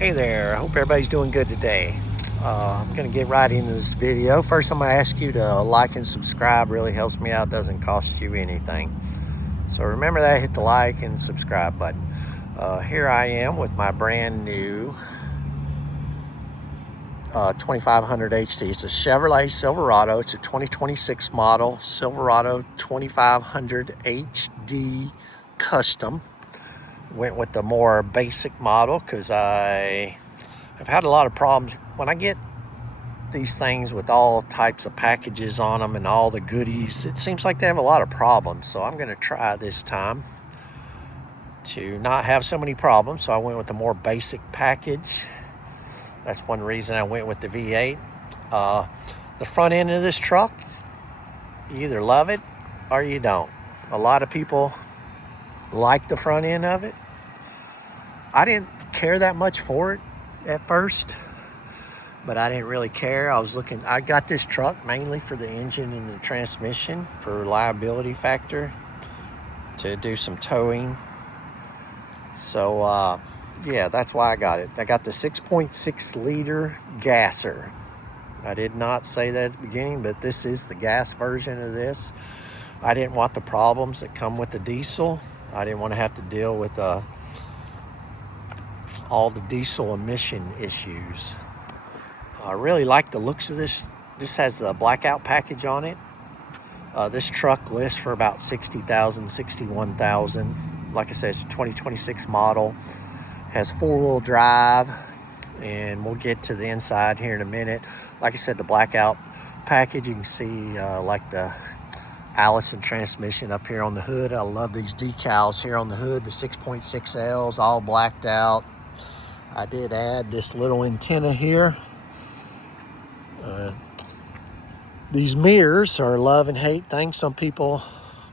Hey there, I hope everybody's doing good today. I'm going to get right into this video. First, I'm going to ask you to like and subscribe. Really helps me out, doesn't cost you anything. So remember that, hit the like and subscribe button. Here I am with my brand new 2500 HT. It's a Chevrolet Silverado. It's a 2026 model Silverado 2500 HD Custom. Went with the more basic model because I've had a lot of problems when I get these things with all types of packages on them and all the goodies. It seems like they have a lot of problems, so I'm going to try this time to not have so many problems. So I went with the more basic package. That's one reason I went with the V8. The front end of this truck, you either love it or you don't. A lot of people like the front end of it. I didn't care that much for it at first, but I didn't really care. I got this truck mainly for the engine and the transmission for reliability factor to do some towing. So yeah, that's why I got it. I got the 6.6 liter gasser. I did not say that at the beginning, but this is the gas version of this. I didn't want the problems that come with the diesel. I didn't want to have to deal with all the diesel emission issues. I really like the looks of this. This has the blackout package on it. This truck lists for about $60,000, $61,000. Like I said, it's a 2026 model. Has four-wheel drive, and we'll get to the inside here in a minute. Like I said, the blackout package, you can see like the Allison transmission up here on the hood. I love these decals here on the hood. The 6.6Ls all blacked out. I did add this little antenna here. These mirrors are a love and hate thing. Some people,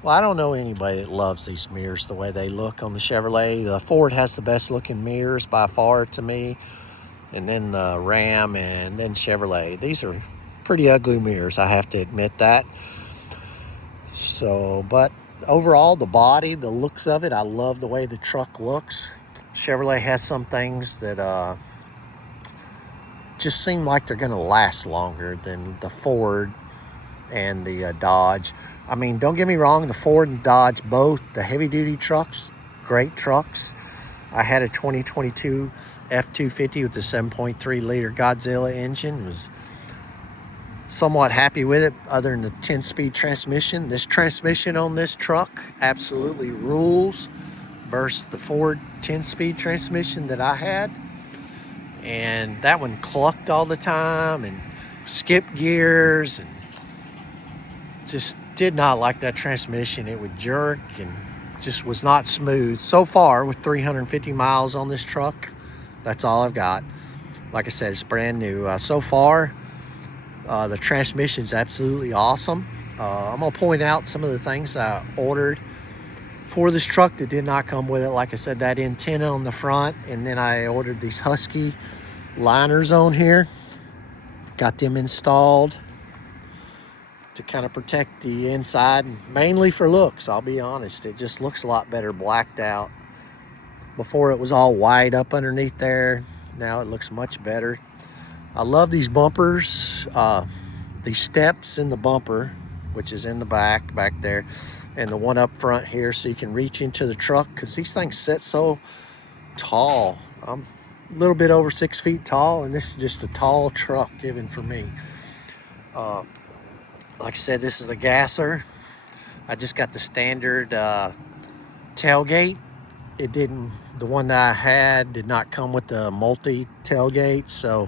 well, I don't know anybody that loves these mirrors the way they look on the Chevrolet. The Ford has the best looking mirrors by far to me, and then the Ram, and then Chevrolet. These are pretty ugly mirrors, I have to admit that. So, but overall, the body, the looks of it, I love the way the truck looks. Chevrolet has some things that just seem like they're going to last longer than the Ford and the Dodge. I mean, don't get me wrong, the Ford and Dodge, both the heavy-duty trucks, great trucks. I had a 2022 F-250 with the 7.3 liter Godzilla engine. Was somewhat happy with it, other than the 10-speed transmission. This transmission on this truck absolutely rules versus the Ford 10-speed transmission that I had. And that one clucked all the time and skipped gears, and just did not like that transmission. It would jerk and just was not smooth. So far, with 350 miles on this truck, that's all I've got. Like I said, it's brand new. So far, the transmission is absolutely awesome. I'm going to point out some of the things I ordered for this truck that did not come with it. Like I said, that antenna on the front, and then I ordered these Husky liners on here. Got them installed to kind of protect the inside, mainly for looks. I'll be honest, it just looks a lot better blacked out. Before it was all white up underneath there. Now it looks much better. I love these bumpers, these steps in the bumper, which is in the back there, and the one up front here, so you can reach into the truck, because these things sit so tall. I'm a little bit over 6 feet tall, and this is just a tall truck given for me. Like I said, this is a gasser. I just got the standard tailgate. The one that I had did not come with the multi tailgate, so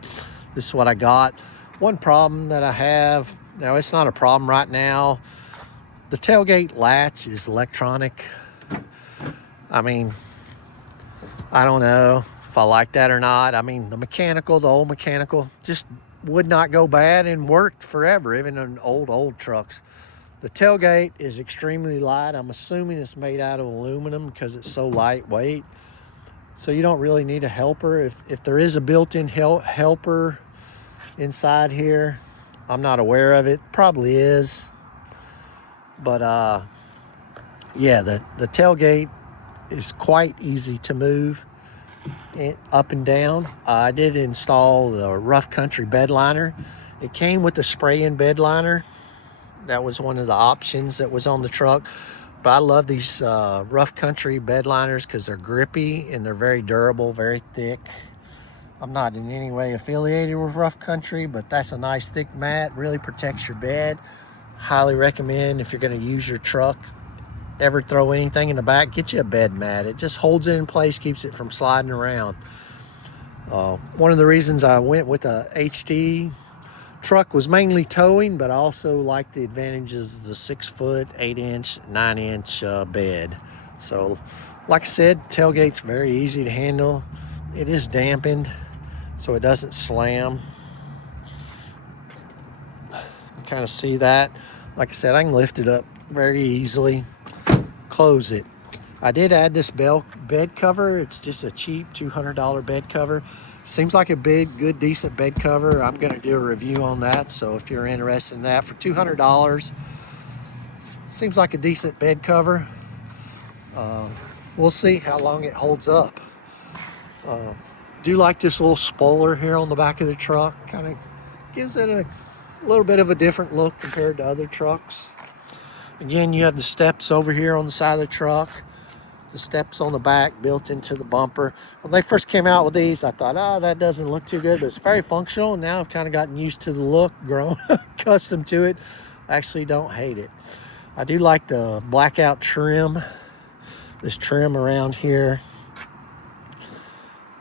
this is what I got. One problem that I have, now it's not a problem right now, the tailgate latch is electronic. I mean, I don't know if I like that or not. I mean, the old mechanical, just would not go bad and worked forever, even in old trucks. The tailgate is extremely light. I'm assuming it's made out of aluminum because it's so lightweight. So you don't really need a helper. If there is a built-in helper inside here, I'm not aware of it. Probably is. But yeah, the tailgate is quite easy to move. up and down. I did install the rough country bed liner. It came with the spray-in bed liner. That was one of the options that was on the truck. But I love these rough country bed liners because they're grippy and they're very durable, very thick. I'm not in any way affiliated with rough country, but that's a nice thick mat. Really protects your bed. Highly recommend if you're going to use your truck, ever throw anything in the back, get you a bed mat. It just holds it in place, keeps it from sliding around. One of the reasons I went with a HD truck was mainly towing, but I also like the advantages of the 6 foot, 8 inch, 9 inch bed. So like I said, tailgate's very easy to handle. It is dampened so it doesn't slam. You kind of see that. Like I said, I can lift it up very easily, close it. I did add this bed cover. It's just a cheap $200 bed cover. Seems like a big, good, decent bed cover. I'm going to do a review on that. So if you're interested in that, for $200, seems like a decent bed cover. We'll see how long it holds up. Do like this little spoiler here on the back of the truck. Kind of gives it a little bit of a different look compared to other trucks. Again, you have the steps over here on the side of the truck. The steps on the back built into the bumper. When they first came out with these, I thought, oh, that doesn't look too good, but it's very functional. Now I've kind of gotten used to the look, grown accustomed to it. I actually don't hate it. I do like the blackout trim, this trim around here.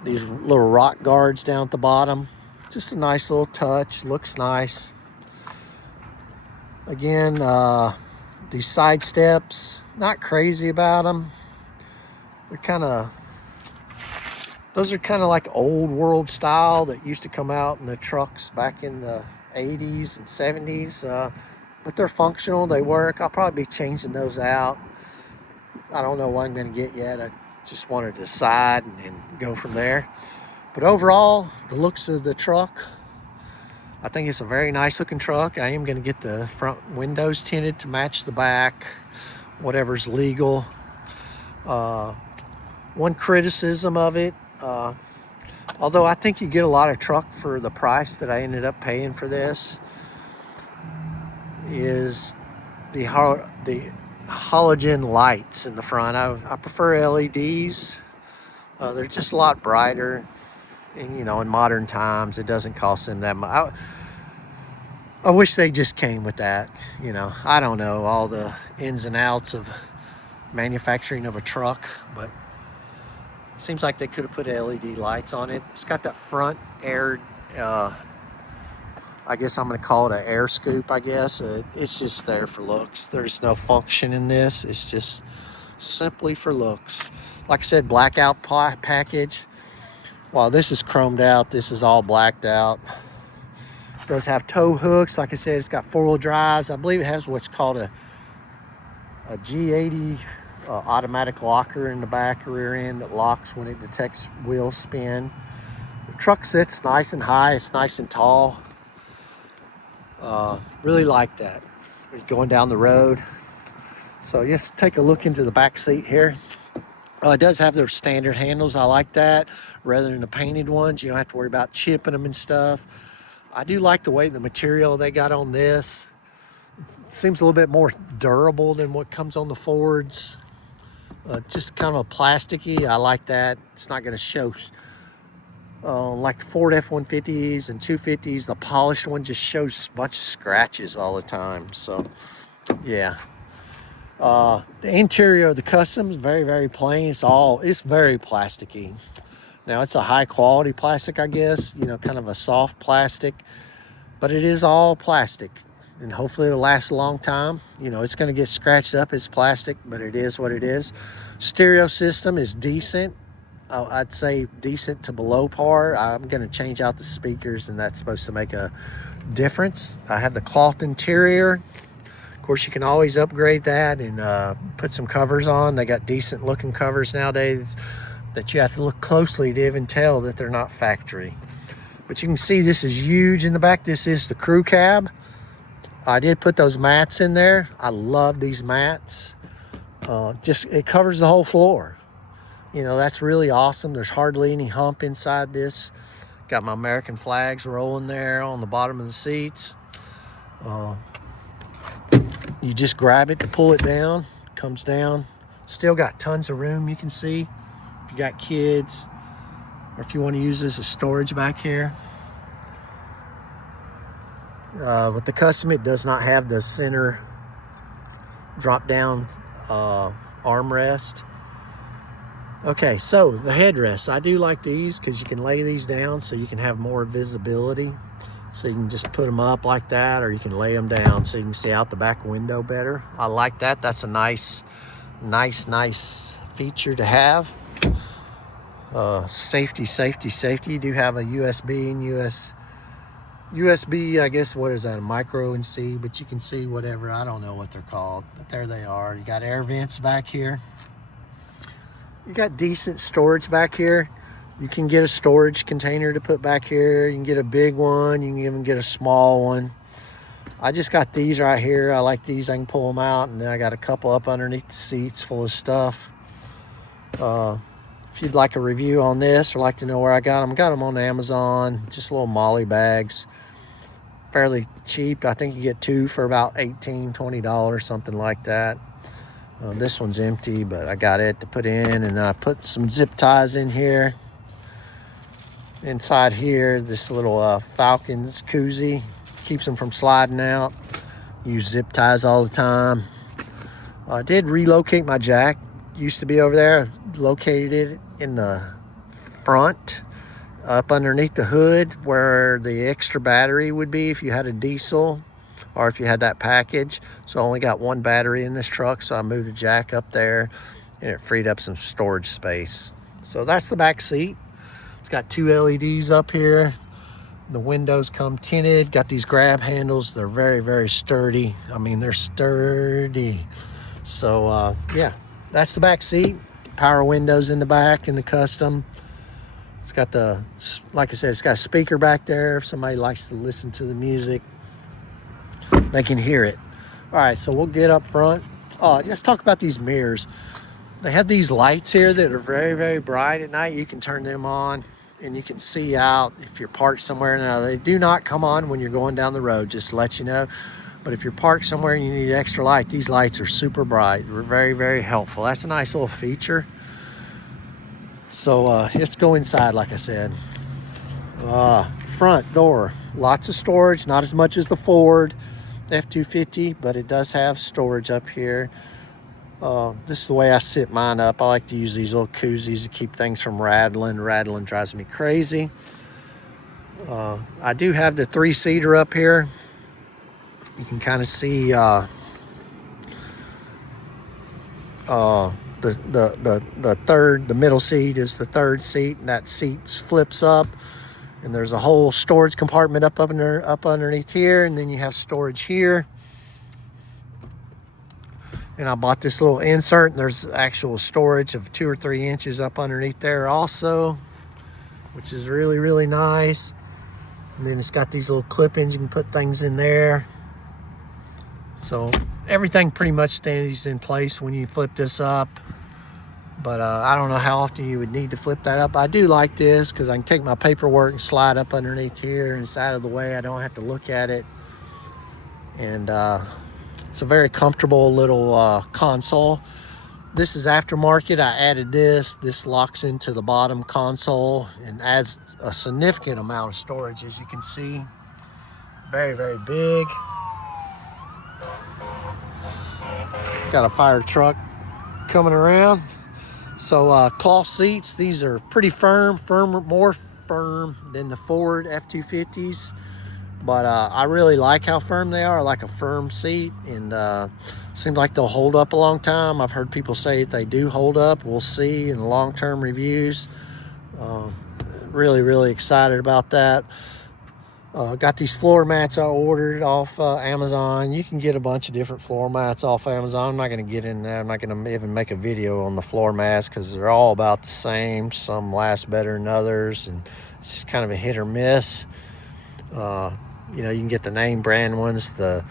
These little rock guards down at the bottom. Just a nice little touch, looks nice. Again, these side steps, not crazy about them. Those are kind of like old world style that used to come out in the trucks back in the 80s and 70s. But they're functional, they work. I'll probably be changing those out. I don't know what I'm going to get yet. I just want to decide and go from there. But overall, the looks of the truck, I think it's a very nice looking truck. I am going to get the front windows tinted to match the back, whatever's legal. One criticism of it, although I think you get a lot of truck for the price that I ended up paying for this, is the halogen lights in the front. I prefer LEDs. They're just a lot brighter, and in modern times it doesn't cost them that much. I wish they just came with that. I don't know all the ins and outs of manufacturing of a truck, but seems like they could have put LED lights on it. It's got that front air, I guess I'm going to call it an air scoop, I guess. It's just there for looks. There's no function in this. It's just simply for looks. Like I said, blackout package. While this is chromed out, this is all blacked out. It does have tow hooks. Like I said, it's got 4-wheel drives. I believe it has what's called a G80 automatic locker in the back rear end that locks when it detects wheel spin. The truck sits nice and high. It's nice and tall. Really like that. You're going down the road. So just take a look into the back seat here. It does have their standard handles. I like that. Rather than the painted ones, you don't have to worry about chipping them and stuff. I do like the way the material they got on this. It seems a little bit more durable than what comes on the Fords. Just kind of a plasticky. I like that. It's not going to show like the Ford F-150s and 250s. The polished one just shows a bunch of scratches all the time. So, yeah. The interior of the Custom is very, very plain. It's very plasticky. Now, it's a high quality plastic, I guess. Kind of a soft plastic. But it is all plastic. And hopefully it'll last a long time. It's going to get scratched up. It's plastic, but it is what it is. Stereo system is decent. I'd say decent to below par. I'm going to change out the speakers, and that's supposed to make a difference. I have the cloth interior. Of course, you can always upgrade that and put some covers on. They got decent looking covers nowadays that you have to look closely to even tell that they're not factory. But you can see this is huge in the back. This is the crew cab. I did put those mats in there. I love these mats. It covers the whole floor. You know, that's really awesome. There's hardly any hump inside this. Got my American flags rolling there on the bottom of the seats. You just grab it to pull it down. Comes down. Still got tons of room, you can see. If you got kids, or if you want to use this as storage back here. With the Custom, it does not have the center drop-down armrest. Okay, so the headrests. I do like these because you can lay these down so you can have more visibility. So you can just put them up like that, or you can lay them down so you can see out the back window better. I like that. That's a nice feature to have. Safety. You do have a USB and USB, I guess, what is that, a micro and C, but you can see whatever. I don't know what they're called, but there they are. You got air vents back here. You got decent storage back here. You can get a storage container to put back here. You can get a big one. You can even get a small one. I just got these right here. I like these. I can pull them out, and then I got a couple up underneath the seats full of stuff. If you'd like a review on this or like to know where I got them on Amazon. Just little Molly bags. Fairly cheap. I think you get two for about $18, $20, something like that. This one's empty, but I got it to put in, and then I put some zip ties in here. Inside here, this little Falcons koozie keeps them from sliding out. Use zip ties all the time. I did relocate my jack. Used to be over there. Located it in the front, up underneath the hood, where the extra battery would be if you had a diesel, or if you had that package. So I only got one battery in this truck, so I moved the jack up there, and it freed up some storage space. So that's the back seat. It's got two LEDs up here. The windows come tinted. Got these grab handles. They're very sturdy. I mean, they're sturdy. So yeah, that's the back seat. Power windows in the back in the Custom. It's got the, like I said, it's got a speaker back there. If somebody likes to listen to the music, they can hear it. All right, so we'll get up front. Let's talk about these mirrors. They have these lights here that are very bright at night. You can turn them on, and you can see out if you're parked somewhere. Now, they do not come on when you're going down the road, just to let you know. But if you're parked somewhere and you need extra light, these lights are super bright. They're very helpful. That's a nice little feature. So let's go inside, like I said. Front door, lots of storage, not as much as the Ford F-250, but it does have storage up here. This is the way I sit mine up. I like to use these little koozies to keep things from rattling. Rattling drives me crazy. I do have the 3-seater up here. You can kind of see the middle seat is the third seat, and that seat flips up, and there's a whole storage compartment up underneath here, and then you have storage here. And I bought this little insert, and there's actual storage of 2 or 3 inches up underneath there also, which is really nice. And then it's got these little clip-ins. You can put things in there. So everything pretty much stays in place when you flip this up. But I don't know how often you would need to flip that up. I do like this because I can take my paperwork and slide up underneath here, and it's out of the way. I don't have to look at it. And it's a very comfortable little console. This is aftermarket. I added this. This locks into the bottom console and adds a significant amount of storage, as you can see. Very big. Got a fire truck coming around. So cloth seats. These are pretty more firm than the Ford F-250s. But I really like how firm they are. I like a firm seat, and seems like they'll hold up a long time. I've heard people say that they do hold up. We'll see in the long-term reviews. Really excited about that. Got these floor mats I ordered off Amazon. You can get a bunch of different floor mats off Amazon. I'm not going to get in there. I'm not going to even make a video on the floor mats because they're all about the same. Some last better than others, and it's just kind of a hit or miss. You know, you can get the name brand ones. The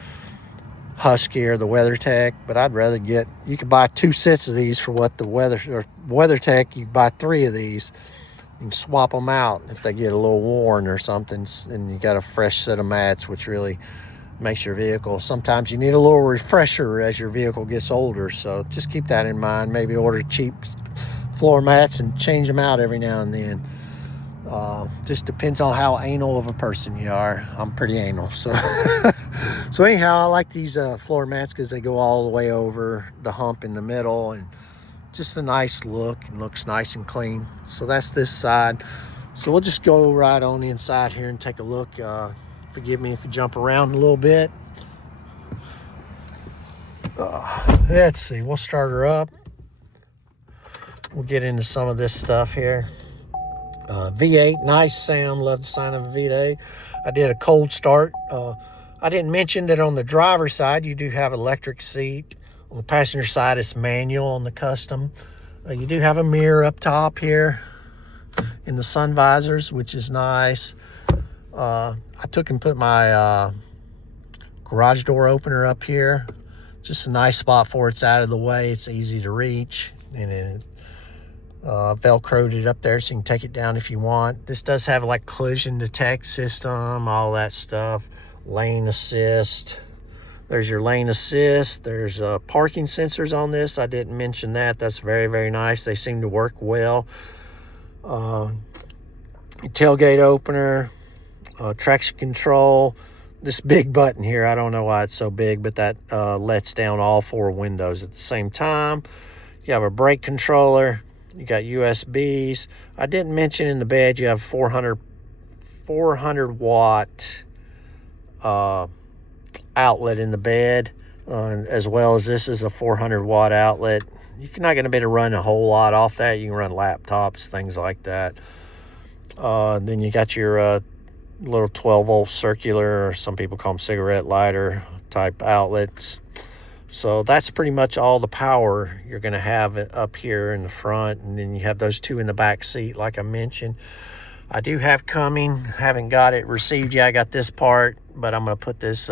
Husky or the WeatherTech, but I'd rather get, you could buy 2 sets of these for what the WeatherTech, you buy 3 of these. You can swap them out if they get a little worn or something, and you got a fresh set of mats, which really makes your vehicle, sometimes you need a little refresher as your vehicle gets older. So just keep that in mind. Maybe order cheap floor mats and change them out every now and then. Just depends on how anal of a person you are. I'm pretty anal, so so anyhow, I like these floor mats because they go all the way over the hump in the middle, and just a nice look, and looks nice and clean. So that's this side. So we'll just go right on the inside here and take a look. Forgive me if you jump around a little bit. Let's see, we'll start her up. We'll get into some of this stuff here. V8, nice sound. Love the sound of a V8. I did a cold start. I didn't mention that on the driver's side, you do have electric seat. On the passenger side, it's manual on the custom. You do have a mirror up top here in the sun visors, which is nice. I took and put my garage door opener up here. Just a nice spot for it. It's out of the way. It's easy to reach. And it velcroed it up there so you can take it down if you want. This does have like collision detect system, all that stuff. Lane assist. There's your lane assist. There's parking sensors on this. I didn't mention that. That's very, very nice. They seem to work well. Tailgate opener, traction control. This big button here, I don't know why it's so big, but that lets down all 4 windows at the same time. You have a brake controller. You got USBs. I didn't mention in the bed you have 400 watt outlet in the bed, as well as this is a 400 watt outlet. You're not going to be able to run a whole lot off that. You can run laptops, things like that. Then you got your little 12 volt circular, or some people call them cigarette lighter type outlets. So that's pretty much all the power you're going to have up here in the front. And then you have those 2 in the back seat, like I mentioned. I do have coming, haven't got it received yet. I got this part, but I'm going to put this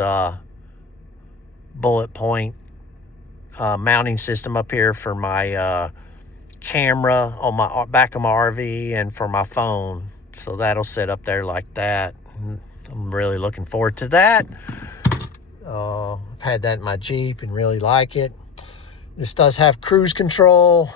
bullet point mounting system up here for my camera on my back of my RV and for my phone. So that'll sit up there like that. I'm really looking forward to that. I've had that in my Jeep and really like it. This does have cruise control.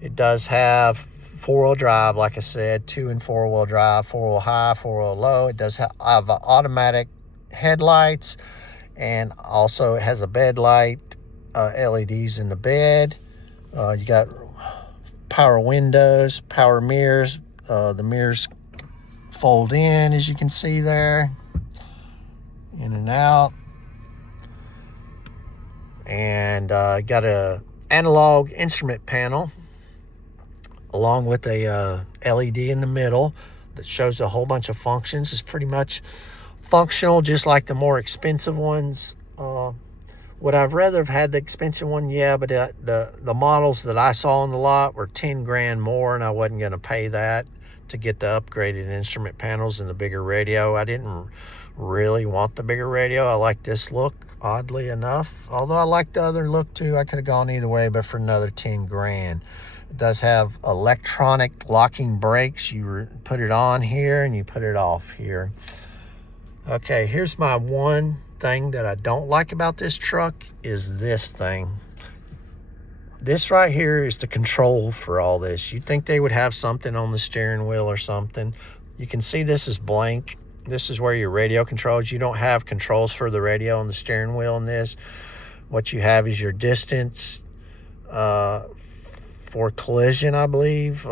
It does have 4-wheel drive, like I said, 2 and 4-wheel drive, 4-wheel high, 4-wheel low. It does have automatic headlights, and also it has a bed light, LEDs in the bed. You got power windows, power mirrors. The mirrors fold in, as you can see there, in and out. And got a analog instrument panel along with a LED in the middle that shows a whole bunch of functions. It's pretty much functional, just like the more expensive ones. Would I've rather have had the expensive one? Yeah, but the models that I saw on the lot were 10 grand more, and I wasn't going to pay that to get the upgraded instrument panels and the bigger radio. I didn't really want the bigger radio. I like this look, oddly enough. Although I like the other look too. I could have gone either way, but for another 10 grand. It does have electronic locking brakes. You put it on here and you put it off here. Okay, here's my one thing that I don't like about this truck is this thing. This right here is the control for all this. You'd think they would have something on the steering wheel or something. You can see this is blank. This is where your radio controls. You don't have controls for the radio on the steering wheel in this. What you have is your distance for collision, I believe.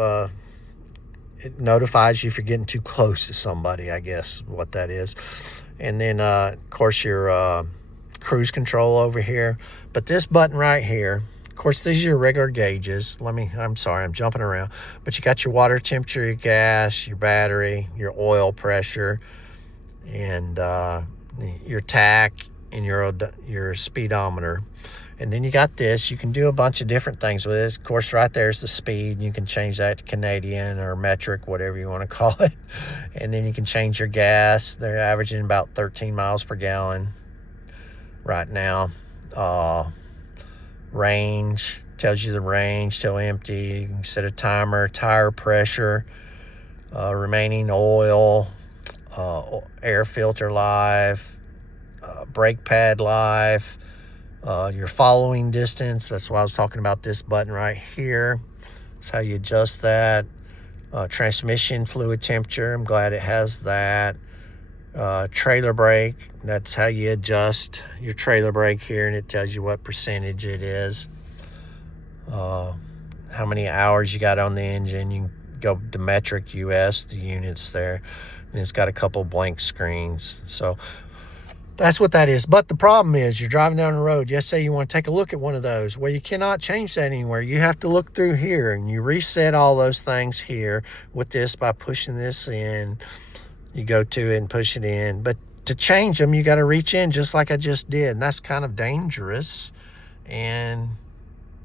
It notifies you if you're getting too close to somebody, I guess, what that is. And then, of course, your cruise control over here. But this button right here, of course, these are your regular gauges. I'm sorry, I'm jumping around. But you got your water temperature, your gas, your battery, your oil pressure, and your tach, and your speedometer. And then you got this. You can do a bunch of different things with it. Of course, right there's the speed. You can change that to Canadian or metric, whatever you want to call it. And then you can change your gas. They're averaging about 13 miles per gallon right now. Range, tells you the range till empty. You can set a timer, tire pressure, remaining oil, air filter life, brake pad life, your following distance. That's why I was talking about this button right here. That's how you adjust that. Transmission fluid temperature, I'm glad it has that. Trailer brake, that's how you adjust your trailer brake here, and it tells you what percentage it is. How many hours you got on the engine. You can go to metric, US, the units there. And it's got a couple blank screens. So that's what that is. But the problem is you're driving down the road. Just say you want to take a look at one of those. Well, you cannot change that anywhere. You have to look through here, and you reset all those things here with this by pushing this in. You go to it and push it in. But to change them, you got to reach in just like I just did. And that's kind of dangerous and,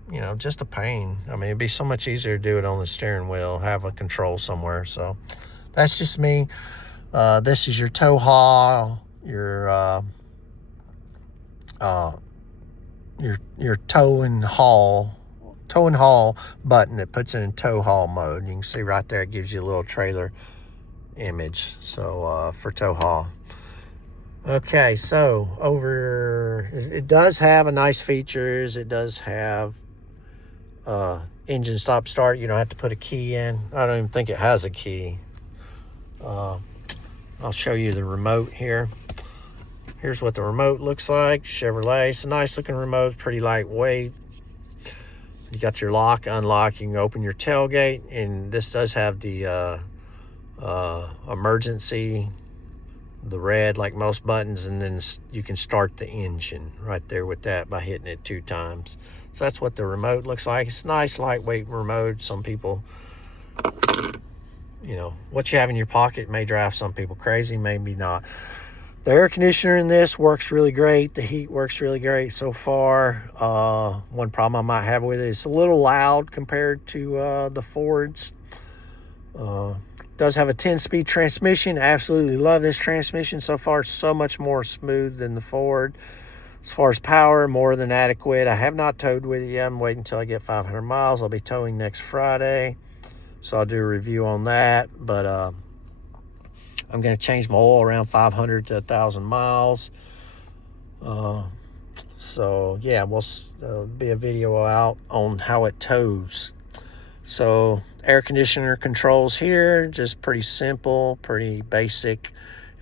you know, just a pain. I mean, it'd be so much easier to do it on the steering wheel, have a control somewhere. So that's just me. This is your tow haul, your tow and haul button that puts it in tow haul mode. You can see right there, it gives you a little trailer image. So for tow haul. Okay, so it does have a nice features. It does have engine stop start. You don't have to put a key in. I don't even think it has a key. I'll show you the remote here. Here's what the remote looks like. Chevrolet. It's a nice looking remote, pretty lightweight. You got your lock, unlock. You can open your tailgate, and this does have the emergency, the red like most buttons, and then you can start the engine right there with that by hitting it 2 times. So that's what the remote looks like. It's a nice lightweight remote. Some people, you know, what you have in your pocket may drive some people crazy, maybe not. The air conditioner in this works really great. The heat works really great so far. One problem I might have with it is a little loud compared to the Fords. Does have a 10-speed transmission. Absolutely love this transmission so far. So much more smooth than the Ford. As far as power, more than adequate. I have not towed with it yet. I'm waiting until I get 500 miles. I'll be towing next Friday, so I'll do a review on that. But I'm going to change my oil around 500 to 1,000 miles. So yeah, we'll be a video out on how it tows. So air conditioner controls here, just pretty simple, pretty basic.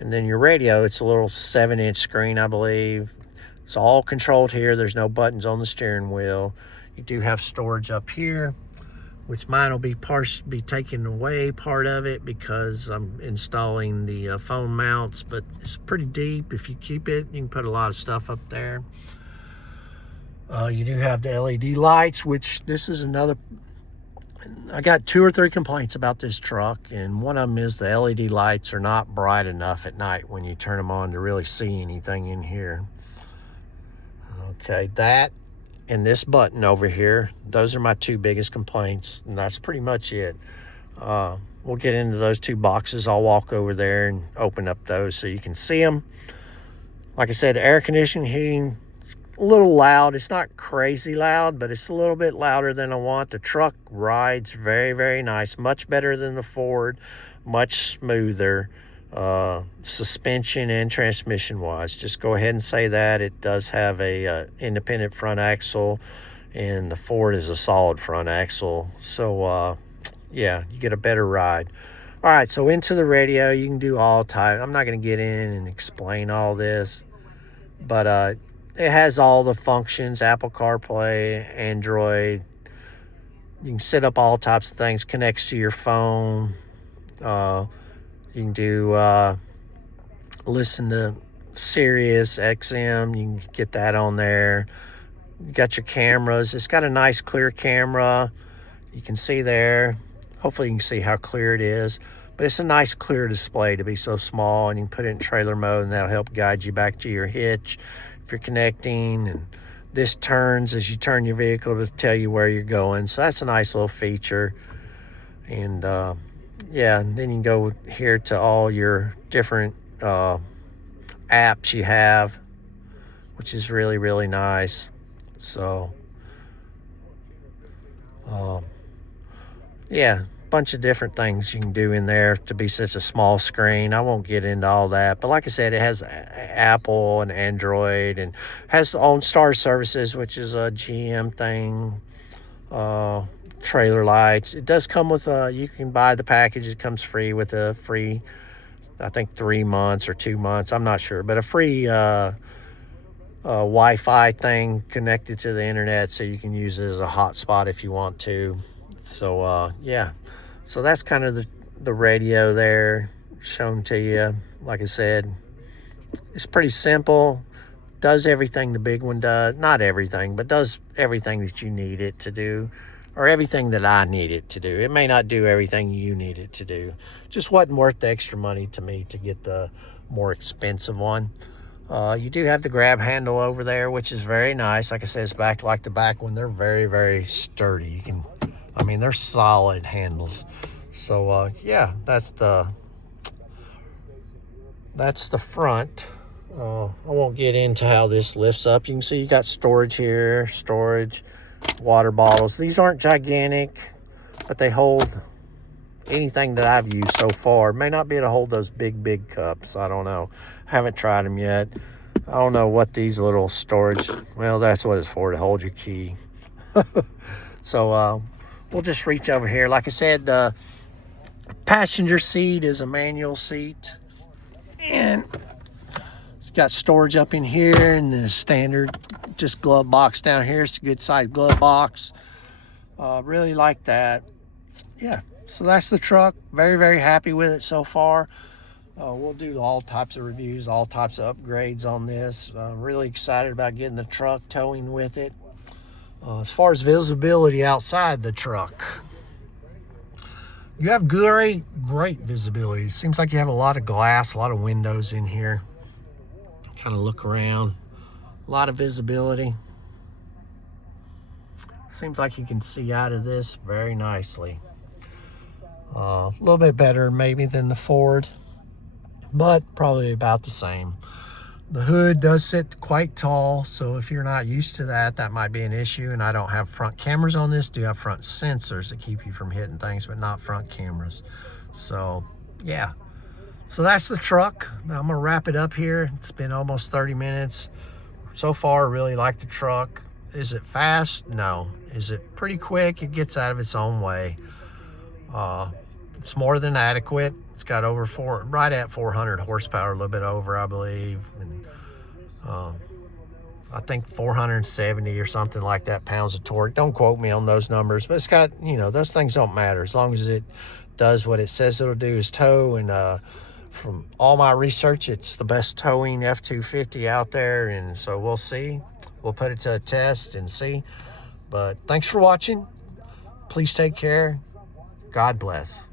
And then your radio, it's a little 7-inch screen, I believe. It's all controlled here. There's no buttons on the steering wheel. You do have storage up here, which mine will be taken away part of it because I'm installing the phone mounts, but it's pretty deep. If you keep it, you can put a lot of stuff up there. You do have the LED lights, which this is another. I got 2 or 3 complaints about this truck, and one of them is the LED lights are not bright enough at night when you turn them on to really see anything in here. Okay, that and this button over here, those are my 2 biggest complaints, and that's pretty much it. We'll get into those 2 boxes. I'll walk over there and open up those so you can see them. Like I said, the air conditioning, heating, a little loud. It's not crazy loud, but it's a little bit louder than I want. The truck rides very, very nice. Much better than the Ford. Much smoother. Suspension and transmission wise. Just go ahead and say that. It does have a independent front axle, and the Ford is a solid front axle. So yeah, you get a better ride. All right, so into the radio, you can do all type. I'm not going to get in and explain all this, but it has all the functions: Apple CarPlay, Android. You can set up all types of things. Connects to your phone. You can do listen to Sirius XM. You can get that on there. You got your cameras. It's got a nice clear camera. You can see there. Hopefully you can see how clear it is. But it's a nice clear display to be so small, and you can put it in trailer mode, and that'll help guide you back to your hitch if you're connecting. And This turns as you turn your vehicle to tell you where you're going. So that's a nice little feature. And yeah, and then you can go here to all your different apps you have, which is really, really nice. So yeah, bunch of different things you can do in there to be such a small screen. I won't get into all that, but like I said, it has Apple and Android, and has its own Star Services, which is a GM thing. Trailer lights. It does come with you can buy the package. It comes free with a free, I think 3 months or 2 months, I'm not sure, but a free Wi-Fi thing connected to the internet, so you can use it as a hotspot if you want to. So yeah, so that's kind of the radio there shown to you. Like I said, it's pretty simple. Does everything the big one does. Not everything, but does everything that you need it to do, or everything that I need it to do. It may not do everything you need it to do. Just wasn't worth the extra money to me to get the more expensive one. You do have the grab handle over there, which is very nice. Like I said, it's back like the back one. They're very, very sturdy. You can, I mean, they're solid handles. So yeah, that's the front. I won't get into how this lifts up. You can see you got storage here, storage, water bottles. These aren't gigantic, but they hold anything that I've used so far. May not be able to hold those big cups. I don't know. Haven't tried them yet. I don't know what these little storage, well, that's what it's for, to hold your key. So we'll just reach over here. Like I said, the passenger seat is a manual seat, and it's got storage up in here, and the standard just glove box down here. It's a good sized glove box. Really like that. Yeah, so that's the truck. Very, very happy with it so far. We'll do all types of reviews, all types of upgrades on this. Really excited about getting the truck, towing with it. As far as visibility outside the truck, you have great visibility. It seems like you have a lot of glass, a lot of windows in here. Kind of look around. A lot of visibility. Seems like you can see out of this very nicely. A little bit better maybe than the Ford, but probably about the same. The hood does sit quite tall, so if you're not used to that, that might be an issue. And I don't have front cameras on this. Do have front sensors that keep you from hitting things, but not front cameras. So yeah, so that's the truck. Now I'm gonna wrap it up here. It's been almost 30 minutes. So far, really like the truck. Is it fast? No. Is it pretty quick? It gets out of its own way. It's more than adequate. It's got over right at 400 horsepower, a little bit over, I believe. And I think 470 or something like that pounds of torque. Don't quote me on those numbers, but it's got, you know, those things don't matter. As long as it does what it says it'll do, is tow. And from all my research, it's the best towing F-250 out there. And so we'll see. We'll put it to a test and see. But thanks for watching. Please take care. God bless.